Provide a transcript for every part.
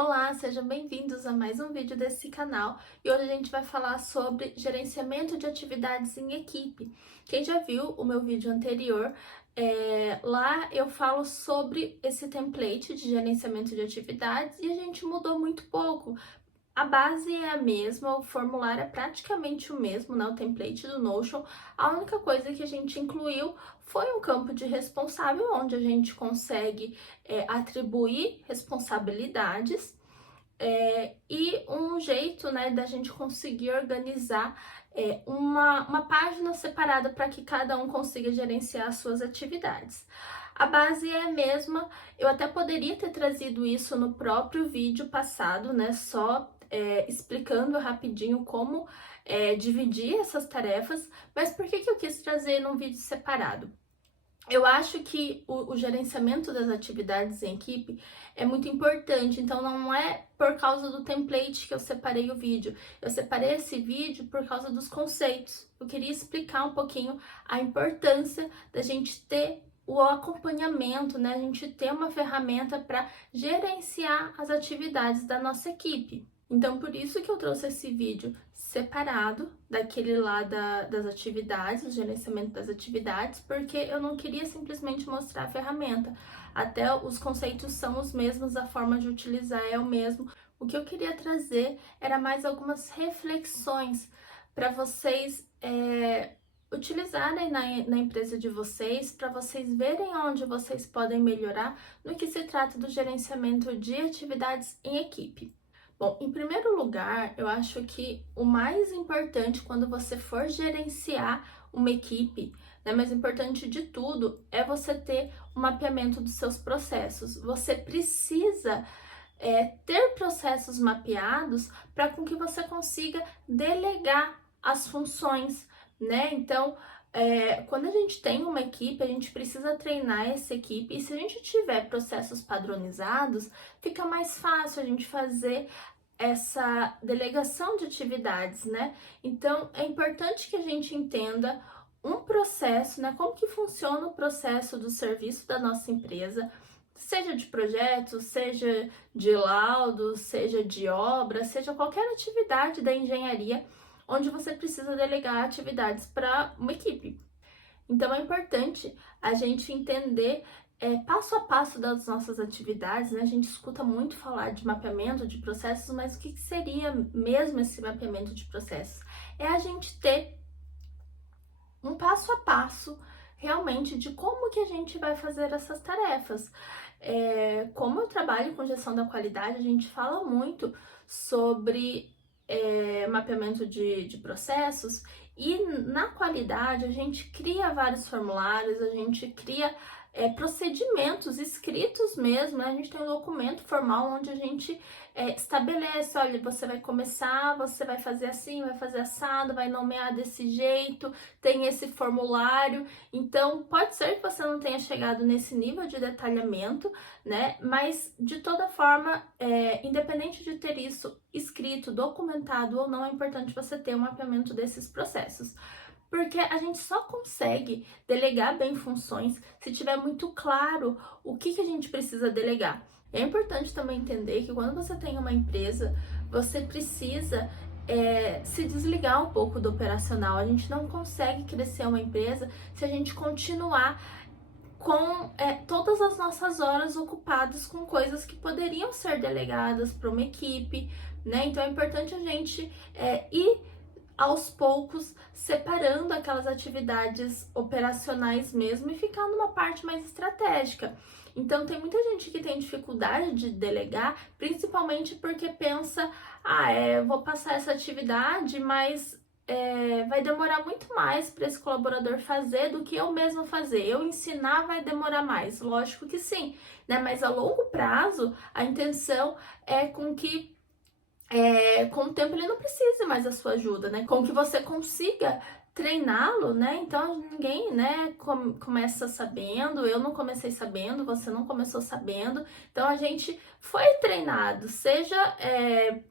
Olá, sejam bem-vindos a mais um vídeo desse canal e hoje a gente vai falar sobre gerenciamento de atividades em equipe. Quem já viu o meu vídeo anterior, lá eu falo sobre esse template de gerenciamento de atividades e a gente mudou muito pouco. A base é a mesma, o formulário é praticamente o mesmo, né? O template do Notion. A única coisa que a gente incluiu foi um campo de responsável, onde a gente consegue atribuir responsabilidades e um jeito, né, da gente conseguir organizar uma página separada para que cada um consiga gerenciar as suas atividades. A base é a mesma, eu até poderia ter trazido isso no próprio vídeo passado, né, só explicando rapidinho como dividir essas tarefas, mas por que eu quis trazer num vídeo separado? Eu acho que o gerenciamento das atividades em equipe é muito importante, então não é por causa do template que eu separei o vídeo. Eu separei esse vídeo por causa dos conceitos. Eu queria explicar um pouquinho a importância da gente ter o acompanhamento, né? A gente ter uma ferramenta para gerenciar as atividades da nossa equipe. Então, por isso que eu trouxe esse vídeo separado daquele lá das atividades, do gerenciamento das atividades, porque eu não queria simplesmente mostrar a ferramenta. Até os conceitos são os mesmos, a forma de utilizar é o mesmo. O que eu queria trazer era mais algumas reflexões para vocês utilizarem na empresa de vocês, para vocês verem onde vocês podem melhorar no que se trata do gerenciamento de atividades em equipe. Bom, em primeiro lugar, eu acho que o mais importante quando você for gerenciar uma equipe, né, mais importante de tudo, é você ter um mapeamento dos seus processos. Você precisa ter processos mapeados para com que você consiga delegar as funções, né? Então, quando a gente tem uma equipe, a gente precisa treinar essa equipe, e se a gente tiver processos padronizados, fica mais fácil a gente fazer essa delegação de atividades, né? Então, é importante que a gente entenda um processo, né? Como que funciona o processo do serviço da nossa empresa, seja de projetos, seja de laudos, seja de obra, seja qualquer atividade da engenharia, onde você precisa delegar atividades para uma equipe. Então é importante a gente entender passo a passo das nossas atividades, né? A gente escuta muito falar de mapeamento de processos, mas o que seria mesmo esse mapeamento de processos? É a gente ter um passo a passo realmente de como que a gente vai fazer essas tarefas. Como eu trabalho com gestão da qualidade, a gente fala muito sobre mapeamento de processos, e na qualidade a gente cria vários formulários, a gente cria procedimentos escritos mesmo, né? A gente tem um documento formal onde a gente estabelece, olha, você vai começar, você vai fazer assim, vai fazer assado, vai nomear desse jeito, tem esse formulário. Então, pode ser que você não tenha chegado nesse nível de detalhamento, né? Mas, de toda forma, independente de ter isso escrito, documentado ou não, é importante você ter um mapeamento desses processos. Porque a gente só consegue delegar bem funções se tiver muito claro o que a gente precisa delegar. É importante também entender que quando você tem uma empresa, você precisa se desligar um pouco do operacional. A gente não consegue crescer uma empresa se a gente continuar com todas as nossas horas ocupadas com coisas que poderiam ser delegadas para uma equipe, né? Então é importante a gente ir aos poucos separando aquelas atividades operacionais mesmo e ficar numa parte mais estratégica. Então tem muita gente que tem dificuldade de delegar, principalmente porque pensa, vou passar essa atividade, mas vai demorar muito mais para esse colaborador fazer do que eu mesmo fazer. Eu ensinar vai demorar mais, lógico que sim, né? Mas a longo prazo a intenção é com que com o tempo ele não precisa mais da sua ajuda, né? Com que você consiga treiná-lo, né? Então ninguém, né, começa sabendo, eu não comecei sabendo, você não começou sabendo. Então a gente foi treinado, seja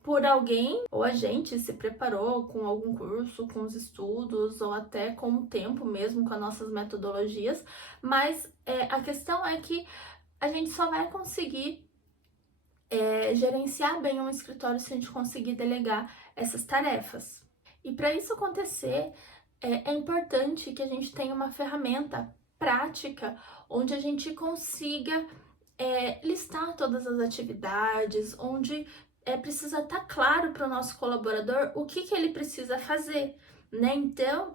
por alguém, ou a gente se preparou com algum curso, com os estudos, ou até com o tempo mesmo, com as nossas metodologias, mas a questão é que a gente só vai conseguir gerenciar bem um escritório se a gente conseguir delegar essas tarefas. E para isso acontecer, é importante que a gente tenha uma ferramenta prática onde a gente consiga listar todas as atividades, onde precisa estar claro para o nosso colaborador o que ele precisa fazer. Né? Então,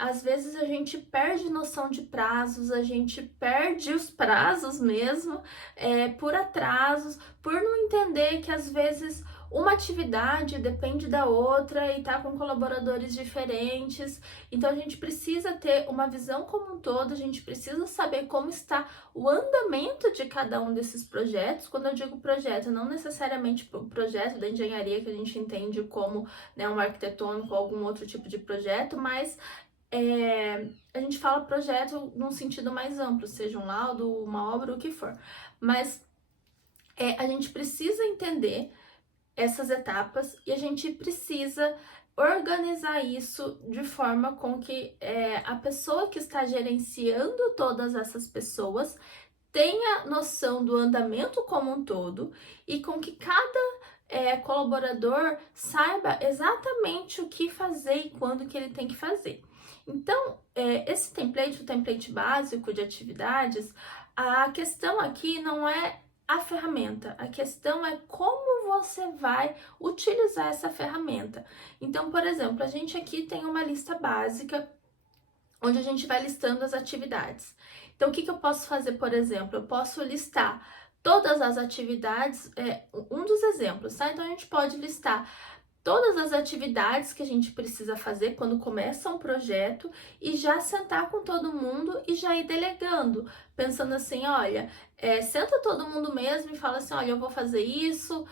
às vezes a gente perde noção de prazos, a gente perde os prazos mesmo, por atrasos, por não entender que às vezes uma atividade depende da outra e tá com colaboradores diferentes. Então a gente precisa ter uma visão como um todo, a gente precisa saber como está o andamento de cada um desses projetos. Quando eu digo projeto, não necessariamente o projeto da engenharia que a gente entende como, né, um arquitetônico ou algum outro tipo de projeto, mas a gente fala projeto num sentido mais amplo, seja um laudo, uma obra, o que for. Mas a gente precisa entender essas etapas e a gente precisa organizar isso de forma com que a pessoa que está gerenciando todas essas pessoas tenha noção do andamento como um todo e com que cada colaborador saiba exatamente o que fazer e quando que ele tem que fazer. Então, esse template, o template básico de atividades, a questão aqui não é a ferramenta, a questão é como você vai utilizar essa ferramenta. Então, por exemplo, a gente aqui tem uma lista básica onde a gente vai listando as atividades. Então, o que eu posso fazer, por exemplo? Eu posso listar todas as atividades, um dos exemplos, tá? Então, a gente pode listar todas as atividades que a gente precisa fazer quando começa um projeto e já sentar com todo mundo e já ir delegando, pensando assim, olha, senta todo mundo mesmo e fala assim, olha, eu vou fazer isso,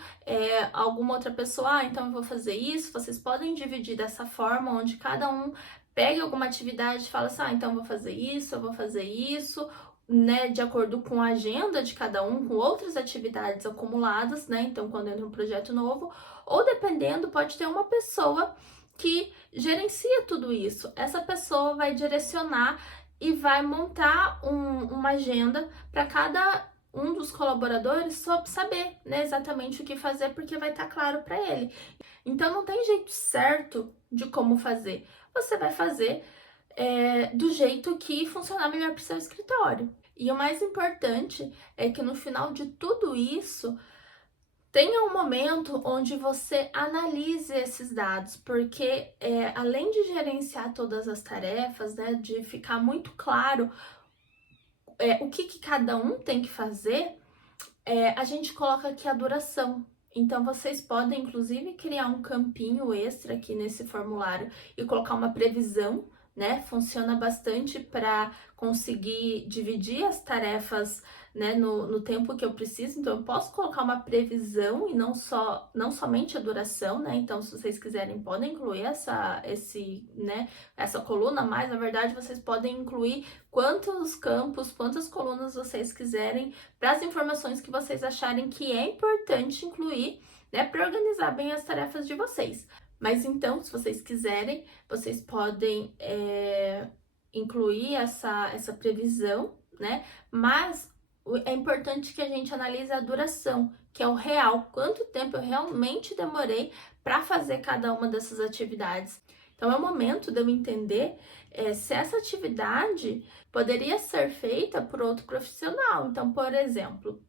alguma outra pessoa, então eu vou fazer isso, vocês podem dividir dessa forma, onde cada um pega alguma atividade e fala assim, então eu vou fazer isso, eu vou fazer isso, né, de acordo com a agenda de cada um, com outras atividades acumuladas, né, então quando entra um projeto novo, ou dependendo, pode ter uma pessoa que gerencia tudo isso. Essa pessoa vai direcionar e vai montar uma agenda para cada um dos colaboradores saber, né, exatamente o que fazer, porque vai estar claro para ele. Então não tem jeito certo de como fazer. Você vai fazer do jeito que funcionar melhor para o seu escritório. E o mais importante é que no final de tudo isso, tenha um momento onde você analise esses dados, porque além de gerenciar todas as tarefas, né, de ficar muito claro o que cada um tem que fazer, a gente coloca aqui a duração. Então, vocês podem, inclusive, criar um campinho extra aqui nesse formulário e colocar uma previsão, né? Funciona bastante para conseguir dividir as tarefas, né, no tempo que eu preciso. Então, eu posso colocar uma previsão e não somente a duração, né? Então, se vocês quiserem, podem incluir essa coluna, mas na verdade vocês podem incluir quantos campos, quantas colunas vocês quiserem para as informações que vocês acharem que é importante incluir, né, para organizar bem as tarefas de vocês. Mas então, se vocês quiserem, vocês podem incluir essa previsão, né? Mas é importante que a gente analise a duração, que é o real, quanto tempo eu realmente demorei para fazer cada uma dessas atividades. Então, é o momento de eu entender se essa atividade poderia ser feita por outro profissional. Então, por exemplo,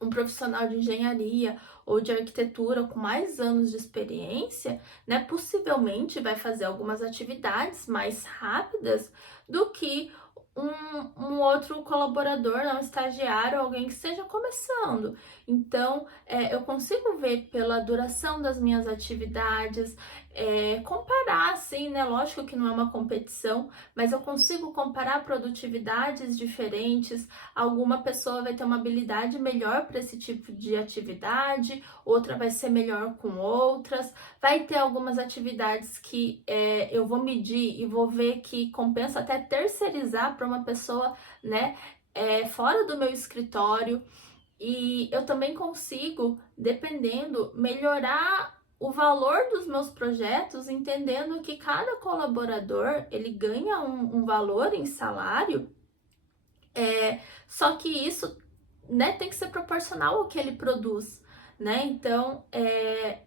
um profissional de engenharia ou de arquitetura com mais anos de experiência, né, possivelmente vai fazer algumas atividades mais rápidas do que um outro colaborador, um estagiário, alguém que esteja começando. Então, eu consigo ver pela duração das minhas atividades, comparar, assim, né? Lógico que não é uma competição, mas eu consigo comparar produtividades diferentes. Alguma pessoa vai ter uma habilidade melhor para esse tipo de atividade, outra vai ser melhor com outras. Vai ter algumas atividades que eu vou medir e vou ver que compensa até terceirizar para uma pessoa, né, fora do meu escritório. E eu também consigo, dependendo, melhorar o valor dos meus projetos, entendendo que cada colaborador ele ganha um valor em salário, só que isso né, tem que ser proporcional ao que ele produz, né? Então,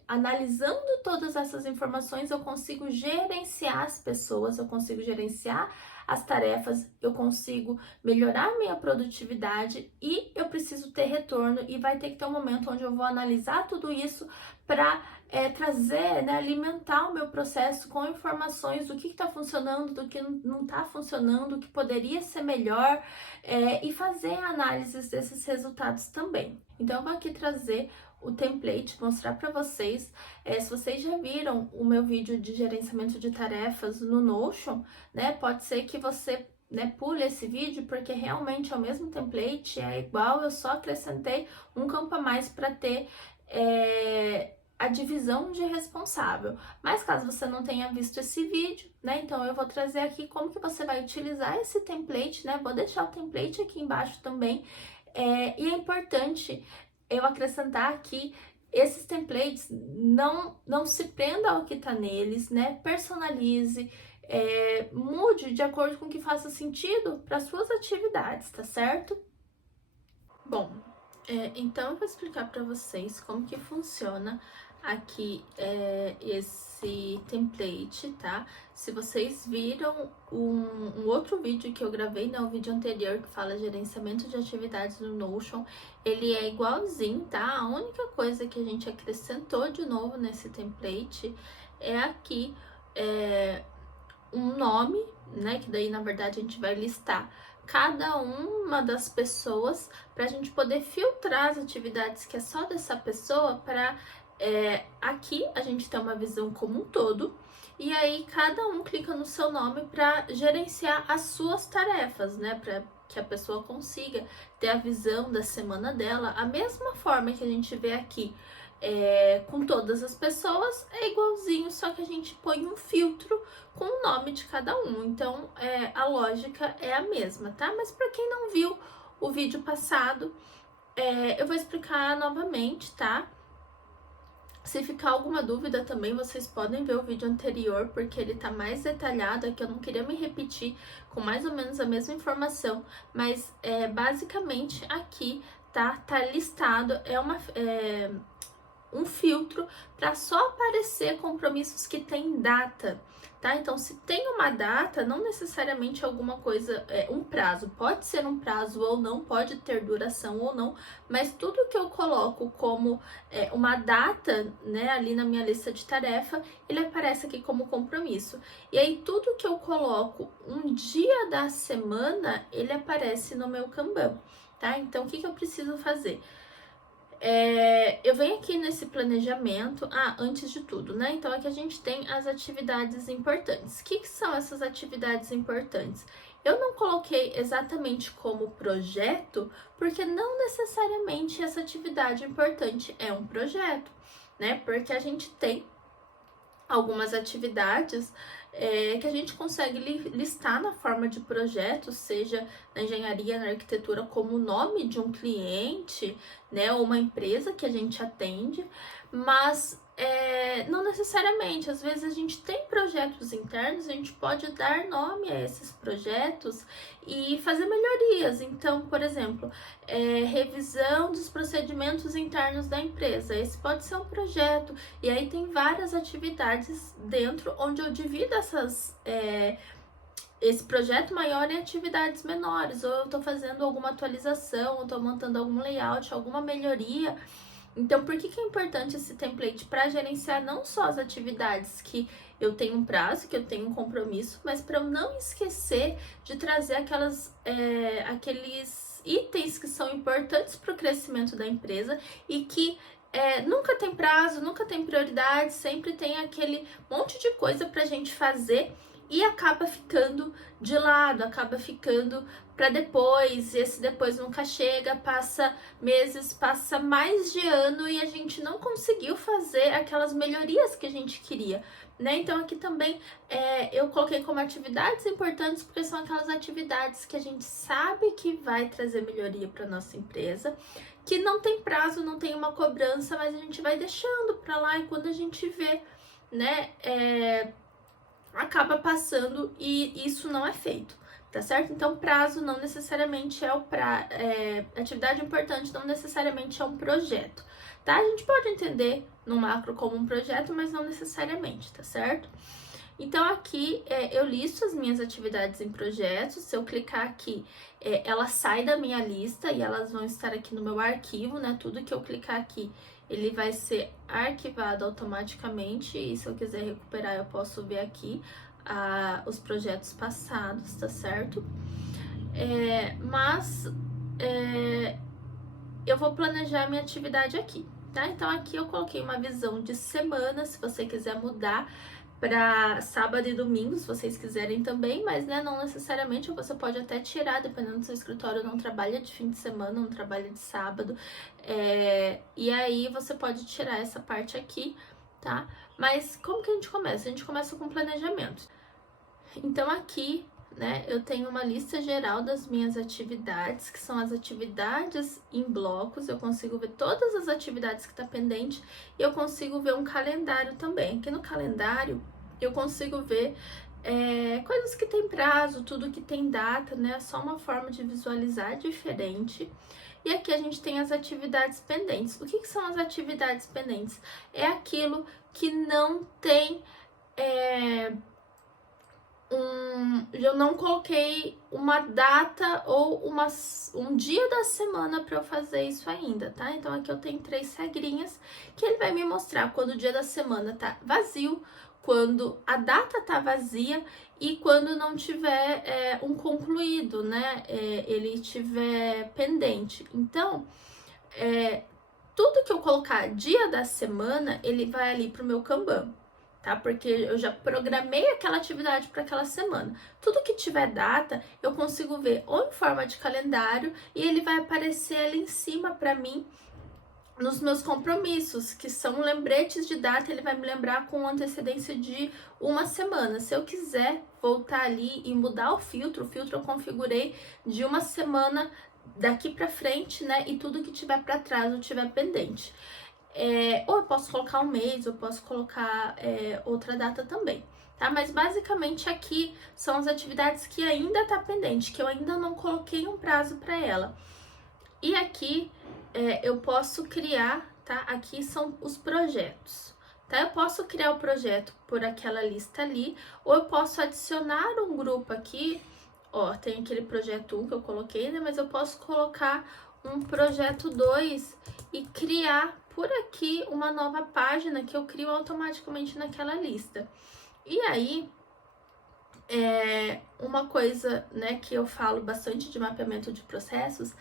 analisando todas essas informações, eu consigo gerenciar as pessoas, eu consigo gerenciar as tarefas, eu consigo melhorar minha produtividade e eu preciso ter retorno e vai ter que ter um momento onde eu vou analisar tudo isso para trazer, né, alimentar o meu processo com informações do que está funcionando, do que não está funcionando, o que poderia ser melhor, e fazer análises desses resultados também. Então, eu vou aqui trazer o template, mostrar para vocês. Se vocês já viram o meu vídeo de gerenciamento de tarefas no Notion, né, pode ser que você, né, pule esse vídeo, porque realmente é o mesmo template, é igual, eu só acrescentei um campo a mais para ter a divisão de responsável. Mas caso você não tenha visto esse vídeo, né, então eu vou trazer aqui como que você vai utilizar esse template, né, vou deixar o template aqui embaixo também, e é importante eu acrescentar que esses templates não se prenda ao que está neles, né, personalize, mude de acordo com o que faça sentido para suas atividades, tá certo? Bom, então eu vou explicar para vocês como que funciona aqui esse template, tá? Se vocês viram um outro vídeo que eu gravei, né, um vídeo anterior que fala gerenciamento de atividades no Notion, ele é igualzinho, tá? A única coisa que a gente acrescentou de novo nesse template é aqui um nome, né, que daí na verdade a gente vai listar cada uma das pessoas para a gente poder filtrar as atividades que é só dessa pessoa para aqui a gente ter uma visão como um todo, e aí cada um clica no seu nome para gerenciar as suas tarefas, né, para que a pessoa consiga ter a visão da semana dela. A mesma forma que a gente vê aqui com todas as pessoas, é igualzinho, só que a gente põe um filtro com o nome de cada um. Então, a lógica é a mesma, tá? Mas para quem não viu o vídeo passado, eu vou explicar novamente, tá? Se ficar alguma dúvida também, vocês podem ver o vídeo anterior, porque ele tá mais detalhado, é que eu não queria me repetir com mais ou menos a mesma informação, mas basicamente aqui tá listado, um filtro para só aparecer compromissos que tem data, tá? Então, se tem uma data, não necessariamente alguma coisa, um prazo, pode ser um prazo ou não, pode ter duração ou não, mas tudo que eu coloco como uma data, né, ali na minha lista de tarefa, ele aparece aqui como compromisso. E aí, tudo que eu coloco um dia da semana, ele aparece no meu Kanban, tá? Então, o que eu preciso fazer? Eu venho aqui nesse planejamento, antes de tudo, né? Então aqui a gente tem as atividades importantes. O que são essas atividades importantes? Eu não coloquei exatamente como projeto, porque não necessariamente essa atividade importante é um projeto, né? Porque a gente tem algumas atividades que a gente consegue listar na forma de projeto, seja na engenharia, na arquitetura, como o nome de um cliente, né, ou uma empresa que a gente atende, mas não necessariamente. Às vezes a gente tem projetos internos, a gente pode dar nome a esses projetos e fazer melhorias. Então, por exemplo, revisão dos procedimentos internos da empresa, esse pode ser um projeto, e aí tem várias atividades dentro onde eu divido esse projeto maior em atividades menores, ou eu estou fazendo alguma atualização, ou estou montando algum layout, alguma melhoria. Então, por que é importante esse template? Para gerenciar não só as atividades que eu tenho um prazo, que eu tenho um compromisso, mas para eu não esquecer de trazer aqueles itens que são importantes para o crescimento da empresa e que nunca tem prazo, nunca tem prioridade, sempre tem aquele monte de coisa para a gente fazer e acaba ficando de lado, acaba ficando para depois, e esse depois nunca chega, passa meses, passa mais de ano e a gente não conseguiu fazer aquelas melhorias que a gente queria, né? Então aqui também eu coloquei como atividades importantes, porque são aquelas atividades que a gente sabe que vai trazer melhoria para nossa empresa, que não tem prazo, não tem uma cobrança, mas a gente vai deixando para lá e quando a gente vê, né, acaba passando e isso não é feito, tá certo? Então, prazo não necessariamente atividade importante não necessariamente é um projeto, tá? A gente pode entender no macro como um projeto, mas não necessariamente, tá certo? Então, aqui eu listo as minhas atividades em projetos. Se eu clicar aqui, ela sai da minha lista e elas vão estar aqui no meu arquivo, né? Tudo que eu clicar aqui, ele vai ser arquivado automaticamente. E se eu quiser recuperar, eu posso ver aqui os projetos passados, tá certo? Eu vou planejar minha atividade aqui, tá? Então, aqui eu coloquei uma visão de semana, se você quiser mudar para sábado e domingo, se vocês quiserem também, mas né, não necessariamente, você pode até tirar, dependendo do seu escritório, não trabalha de fim de semana, não trabalha de sábado, e aí você pode tirar essa parte aqui, tá? Mas como que a gente começa? A gente começa com planejamento. Então aqui, né, eu tenho uma lista geral das minhas atividades, que são as atividades em blocos. Eu consigo ver todas as atividades que tá pendente e eu consigo ver um calendário também. Aqui no calendário eu consigo ver coisas que tem prazo, tudo que tem data, né? Só uma forma de visualizar diferente. E aqui a gente tem as atividades pendentes. O que são as atividades pendentes? É aquilo que não tem eu não coloquei uma data ou um dia da semana para eu fazer isso ainda, tá? Então aqui eu tenho 3 regrinhas que ele vai me mostrar quando o dia da semana tá vazio, quando a data tá vazia e quando não tiver um concluído, né? Ele tiver pendente. Então, tudo que eu colocar dia da semana, ele vai ali pro meu Kanban, tá? Porque eu já programei aquela atividade para aquela semana. Tudo que tiver data, eu consigo ver ou em forma de calendário e ele vai aparecer ali em cima para mim nos meus compromissos, que são lembretes de data. Ele vai me lembrar com antecedência de uma semana. Se eu quiser voltar ali e mudar o filtro eu configurei de uma semana daqui para frente, né? E tudo que tiver para trás ou tiver pendente. Ou eu posso colocar um mês, eu posso colocar outra data também, tá? Mas basicamente aqui são as atividades que ainda tá pendente, que eu ainda não coloquei um prazo para ela. E aqui eu posso criar, tá? Aqui são os projetos, tá? Eu posso criar o projeto por aquela lista ali, ou eu posso adicionar um grupo aqui, ó, tem aquele projeto 1 que eu coloquei, né? Mas eu posso colocar um projeto 2 e criar por aqui uma nova página que eu crio automaticamente naquela lista. E aí, uma coisa, né, que eu falo bastante de mapeamento de processos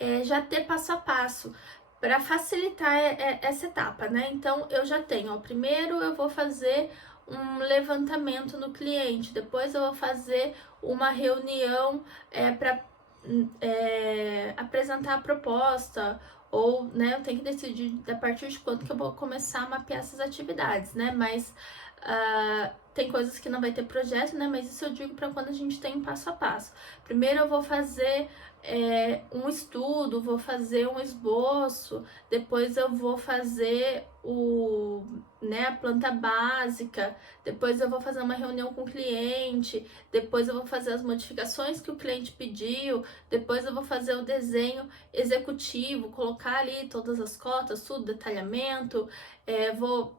é já ter passo a passo para facilitar essa etapa, né? Então, eu já tenho, ó, primeiro eu vou fazer um levantamento no cliente, depois eu vou fazer uma reunião para apresentar a proposta, ou, né, eu tenho que decidir a partir de quando que eu vou começar a mapear essas atividades, né? Mas tem coisas que não vai ter projeto, né? Mas isso eu digo para quando a gente tem um passo a passo. Primeiro eu vou fazer um estudo, vou fazer um esboço, depois eu vou fazer a planta básica, depois eu vou fazer uma reunião com o cliente, depois eu vou fazer as modificações que o cliente pediu, depois eu vou fazer o desenho executivo, colocar ali todas as cotas, tudo, detalhamento, eu vou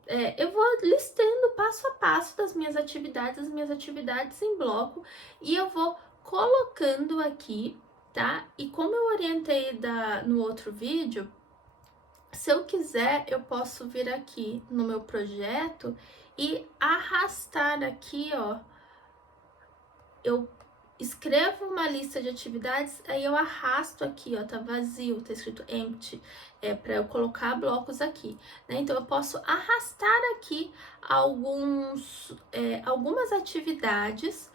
listando passo a passo das minhas atividades, as minhas atividades em bloco, e eu vou colocando aqui, tá? E como eu orientei no outro vídeo, se eu quiser, eu posso vir aqui no meu projeto e arrastar aqui, ó. Eu escrevo uma lista de atividades, aí eu arrasto aqui, ó, tá vazio, tá escrito empty, para eu colocar blocos aqui, né? Então eu posso arrastar aqui algumas atividades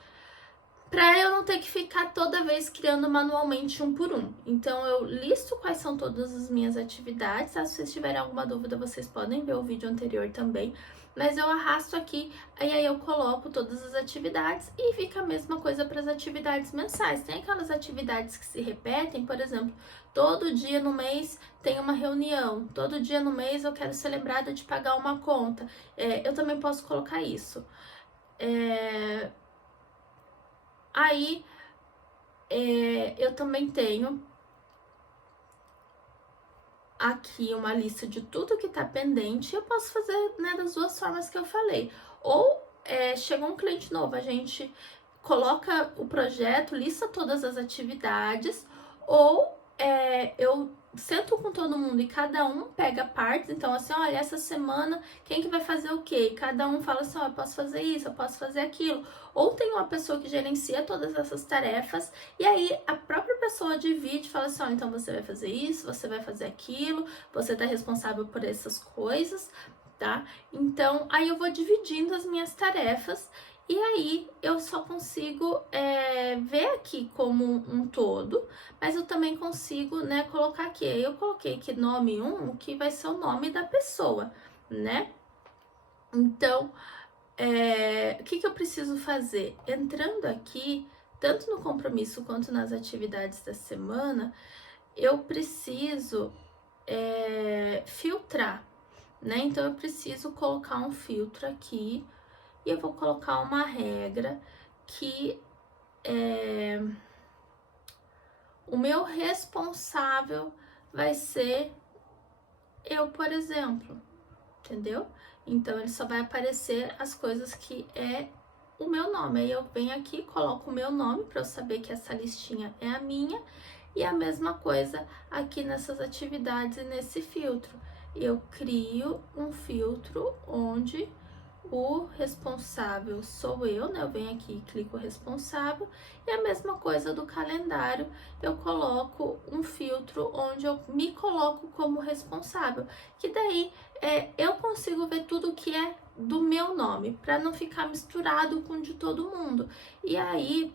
para eu não ter que ficar toda vez criando manualmente um por um. Então eu listo quais são todas as minhas atividades. Se vocês tiverem alguma dúvida, vocês podem ver o vídeo anterior também. Mas eu arrasto aqui, aí eu coloco todas as atividades e fica a mesma coisa para as atividades mensais. Tem aquelas atividades que se repetem, por exemplo, todo dia no mês tem uma reunião, todo dia no mês eu quero ser lembrada de pagar uma conta. Eu também posso colocar isso. Aí eu também tenho aqui uma lista de tudo que tá pendente. Eu posso fazer, né, das duas formas que eu falei. Ou chegou um cliente novo, a gente coloca o projeto, lista todas as atividades, ou eu sento com todo mundo e cada um pega partes. Então, assim, olha, essa semana quem que vai fazer o quê? E cada um fala assim, ó, eu posso fazer isso, eu posso fazer aquilo. Ou tem uma pessoa que gerencia todas essas tarefas, e aí a própria pessoa divide e fala assim, ó, então você vai fazer isso, você vai fazer aquilo, você tá responsável por essas coisas, tá? Então, aí eu vou dividindo as minhas tarefas, e aí eu só consigo ver aqui como um todo, mas eu também consigo, né, colocar aqui. Aí eu coloquei aqui nome 1, que vai ser o nome da pessoa, né? Então, o que eu preciso fazer? Entrando aqui, tanto no compromisso quanto nas atividades da semana, eu preciso filtrar, né? Então, eu preciso colocar um filtro aqui e eu vou colocar uma regra que o meu responsável vai ser eu, por exemplo, entendeu? Então, ele só vai aparecer as coisas que é o meu nome. Aí eu venho aqui, coloco o meu nome para eu saber que essa listinha é a minha. E a mesma coisa aqui nessas atividades e nesse filtro. Eu crio um filtro onde o responsável sou eu, né? Eu venho aqui e clico responsável. E a mesma coisa do calendário, eu coloco um filtro onde eu me coloco como responsável. Que daí eu consigo ver tudo que é do meu nome, para não ficar misturado com o de todo mundo. E aí,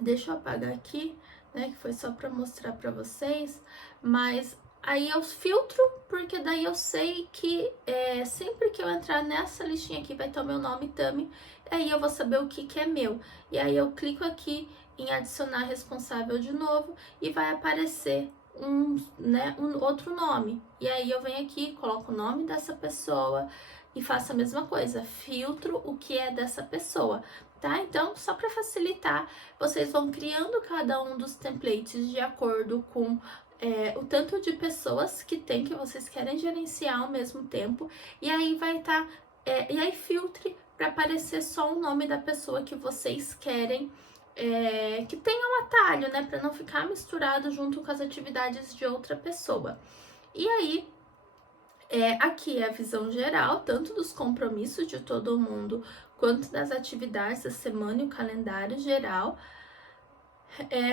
deixa eu apagar aqui, né? Que foi só para mostrar para vocês, mas aí eu filtro, porque daí eu sei que sempre que eu entrar nessa listinha aqui vai ter o meu nome Tami, aí eu vou saber o que é meu. E aí eu clico aqui em adicionar responsável de novo e vai aparecer um outro nome. E aí eu venho aqui, coloco o nome dessa pessoa e faço a mesma coisa, filtro o que é dessa pessoa, tá? Então, só para facilitar, vocês vão criando cada um dos templates de acordo com o tanto de pessoas que tem que vocês querem gerenciar ao mesmo tempo, e aí vai estar, e aí filtre para aparecer só o nome da pessoa que vocês querem, que tenha um atalho, né, para não ficar misturado junto com as atividades de outra pessoa. E aí, aqui é a visão geral, tanto dos compromissos de todo mundo, quanto das atividades da semana e o calendário geral.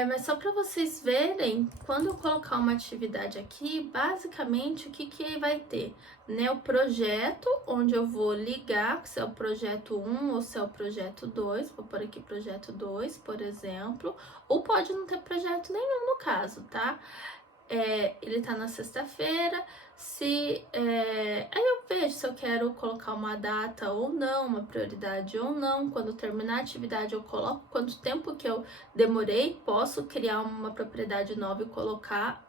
Mas só para vocês verem, quando eu colocar uma atividade aqui, basicamente o que vai ter, né? O projeto, onde eu vou ligar, se é o projeto 1 ou se é o projeto 2, vou pôr aqui projeto 2, por exemplo, ou pode não ter projeto nenhum no caso, tá? Ele tá na sexta-feira, aí eu vejo se eu quero colocar uma data ou não, uma prioridade ou não. Quando terminar a atividade eu coloco quanto tempo que eu demorei, posso criar uma propriedade nova e colocar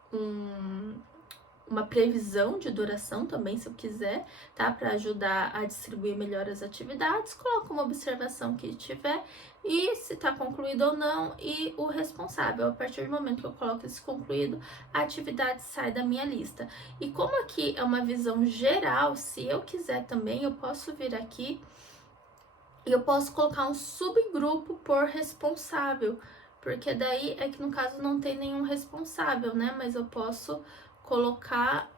uma previsão de duração também, se eu quiser, tá? Para ajudar a distribuir melhor as atividades, coloco uma observação que tiver e se tá concluído ou não e o responsável. A partir do momento que eu coloco esse concluído, a atividade sai da minha lista. E como aqui é uma visão geral, se eu quiser também, eu posso vir aqui e eu posso colocar um subgrupo por responsável, porque daí é que no caso não tem nenhum responsável, né? Mas eu posso colocar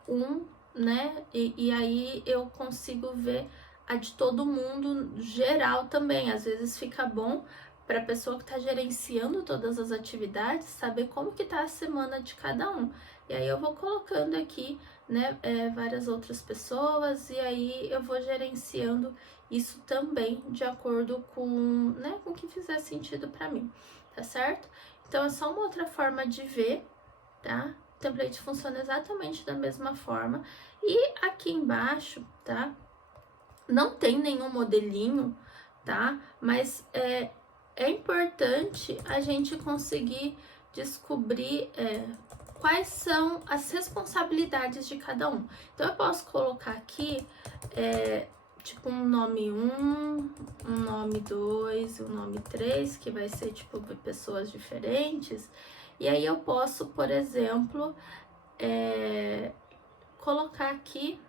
né? E aí eu consigo ver a de todo mundo geral também. Às vezes fica bom para a pessoa que está gerenciando todas as atividades saber como que tá a semana de cada um. E aí eu vou colocando aqui, né, várias outras pessoas, e aí eu vou gerenciando isso também de acordo com, né, com o que fizer sentido para mim, tá certo? Então é só uma outra forma de ver, tá? O template funciona exatamente da mesma forma. E aqui embaixo, tá? Não tem nenhum modelinho, tá? Mas é importante a gente conseguir descobrir quais são as responsabilidades de cada um. Então, eu posso colocar aqui tipo um nome 1, um nome 2, um nome 3, que vai ser tipo pessoas diferentes. E aí eu posso, por exemplo, colocar aqui,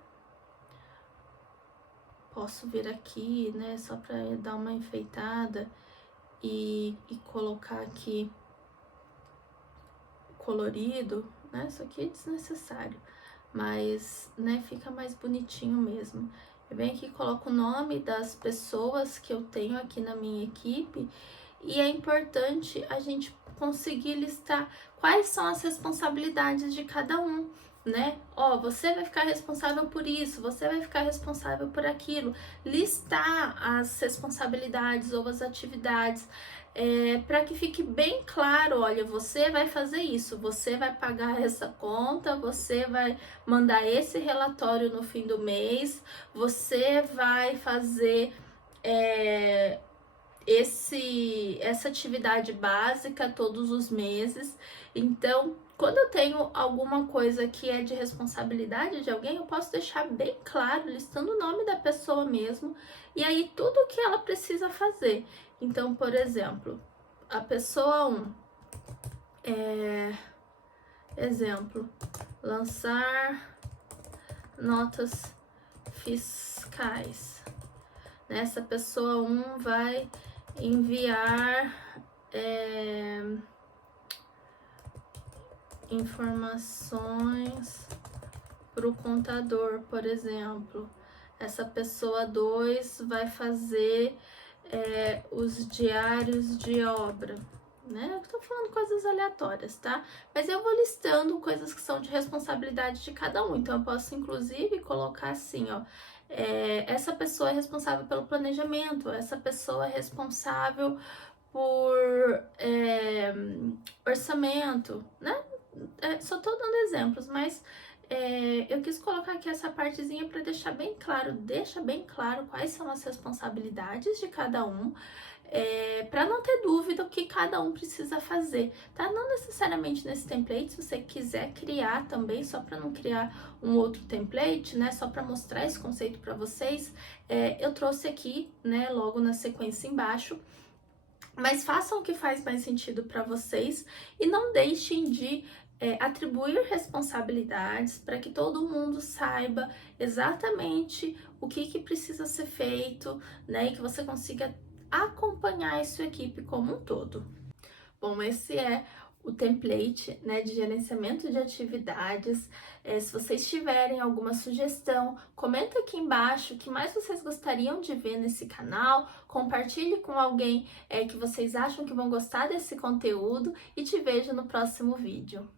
posso vir aqui, né, só para dar uma enfeitada e colocar aqui colorido, né, isso aqui é desnecessário, mas, né, fica mais bonitinho mesmo. Eu venho aqui e coloco o nome das pessoas que eu tenho aqui na minha equipe e é importante a gente conseguir listar quais são as responsabilidades de cada um, né? Ó, você vai ficar responsável por isso, você vai ficar responsável por aquilo. Listar as responsabilidades ou as atividades para que fique bem claro, olha, você vai fazer isso, você vai pagar essa conta, você vai mandar esse relatório no fim do mês, você vai fazer essa atividade básica todos os meses. Então, quando eu tenho alguma coisa que é de responsabilidade de alguém, eu posso deixar bem claro, listando o nome da pessoa mesmo, e aí tudo o que ela precisa fazer. Então, por exemplo, a pessoa 1, exemplo, lançar notas fiscais. Essa pessoa 1 vai enviar informações para o contador, por exemplo. Essa pessoa 2 vai fazer os diários de obra, né? Eu tô falando coisas aleatórias, tá? Mas eu vou listando coisas que são de responsabilidade de cada um. Então, eu posso, inclusive, colocar assim, ó. Essa pessoa é responsável pelo planejamento, essa pessoa é responsável por orçamento, né? Só tô dando exemplos, mas eu quis colocar aqui essa partezinha para deixar bem claro, deixa bem claro quais são as responsabilidades de cada um, para não ter dúvida o que cada um precisa fazer, tá? Não necessariamente nesse template, se você quiser criar também, só para não criar um outro template, né? Só para mostrar esse conceito para vocês, eu trouxe aqui, né? Logo na sequência embaixo. Mas façam o que faz mais sentido para vocês e não deixem de atribuir responsabilidades para que todo mundo saiba exatamente o que precisa ser feito, né? E que você consiga acompanhar a sua equipe como um todo. Bom, esse é o template, né, de gerenciamento de atividades. Se vocês tiverem alguma sugestão, comenta aqui embaixo o que mais vocês gostariam de ver nesse canal, compartilhe com alguém que vocês acham que vão gostar desse conteúdo e te vejo no próximo vídeo.